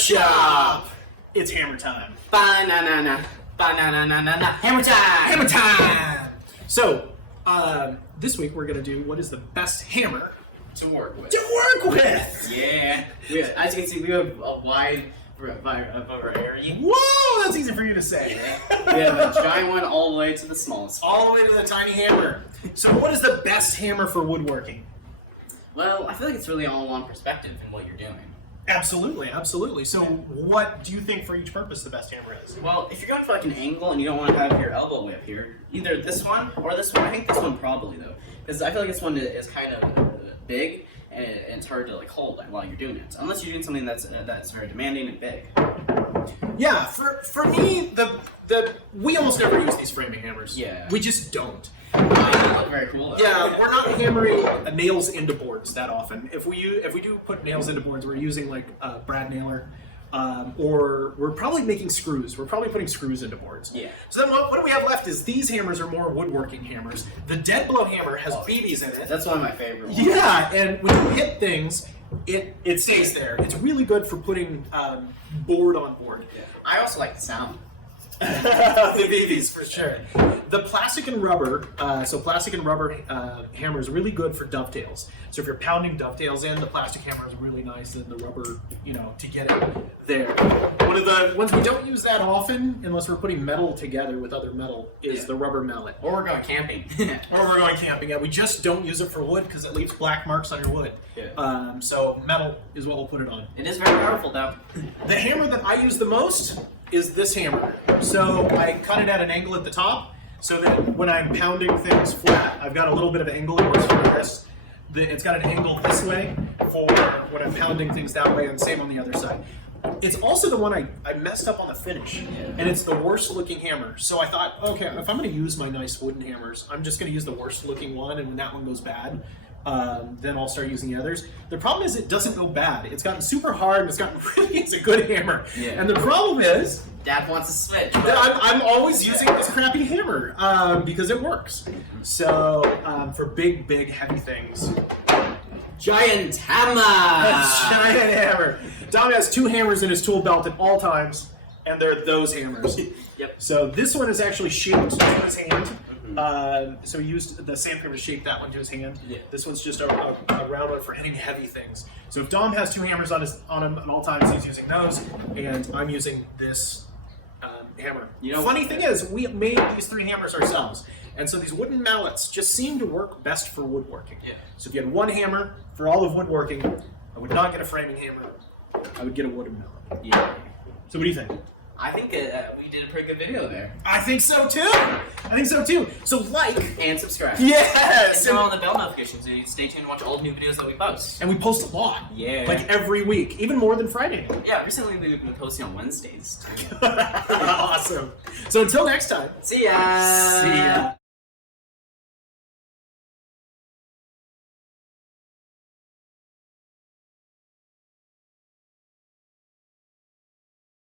Workshop! It's hammer time. Banana. Banana. Hammer time! Hammer time! So, this week we're going to do what is the best hammer To work with. to work with! Yeah. As you can see, we have a wide variety. Whoa, that's easy for you to say. We have a giant one all the way to the smallest. All the way to the tiny hammer. So what is the best hammer for woodworking? Well, I feel like it's really all on perspective in what you're doing. Absolutely, absolutely. So what do you think for each purpose the best hammer is? Well, if you're going for like an angle and you don't want to have your elbow way up here, either this one or this one. I think this one probably though, because I feel like this one is kind of big and it's hard to like hold while you're doing it, unless you're doing something that's very demanding and big. Yeah, for me, we almost never use these framing hammers. Yeah. We just don't. They look very cool though. Yeah, we're not hammering nails into boards that often. If we do put nails into boards, we're using like a brad nailer, or we're probably making screws. We're probably putting screws into boards. Yeah. So then what do we have left is these hammers are more woodworking hammers. The dead blow hammer has BBs in it. That's one of my favorite ones. Yeah, and when you hit things, it stays there. It's really good for putting board on board. Yeah. I also like the sound. The BBs for sure. The plastic and rubber, hammer is really good for dovetails. So if you're pounding dovetails in, the plastic hammer is really nice, and the rubber, to get it there. One of the ones we don't use that often, unless we're putting metal together with other metal, is the rubber mallet. Or we're going camping. Or we're going camping. Yeah, we just don't use it for wood because it leaves black marks on your wood. Yeah. So metal is what we'll put it on. It is very powerful though. The hammer that I use the most is this hammer. So I cut it at an angle at the top, so that when I'm pounding things flat, I've got a little bit of an angle. It works for this. It's got an angle this way for when I'm pounding things that way, and same on the other side. It's also the one I messed up on the finish, and it's the worst looking hammer. So I thought, okay, if I'm going to use my nice wooden hammers, I'm just going to use the worst looking one, and when that one goes bad, then I'll start using the others. The problem is it doesn't go bad. It's gotten super hard, and it's a good hammer. Yeah. And the problem is, Dad wants a switch. I'm always using this crappy hammer because it works. So for big, heavy things. Giant hammer! Giant hammer. Dom has 2 hammers in his tool belt at all times, and they're those hammers. Yep. So this one is actually shaped to his hand. So he used the sandpaper to shape that one to his hand. Yeah. This one's just a round one for hitting heavy things. So if Dom has 2 hammers on him at all times, he's using those, and I'm using this hammer. Funny thing is, we made these 3 hammers ourselves, and so these wooden mallets just seem to work best for woodworking. Yeah. So if you had 1 hammer for all of woodworking, I would not get a framing hammer. I would get a wooden mallet. Yeah. So what do you think? I think we did a pretty good video there. I think so too. So like and subscribe. Yes. And turn on the bell notifications so you stay tuned to watch all the new videos that we post. And we post a lot. Yeah. Like every week, even more than Friday. Yeah. Recently we've been posting on Wednesdays. Awesome. So until next time. See ya. See ya.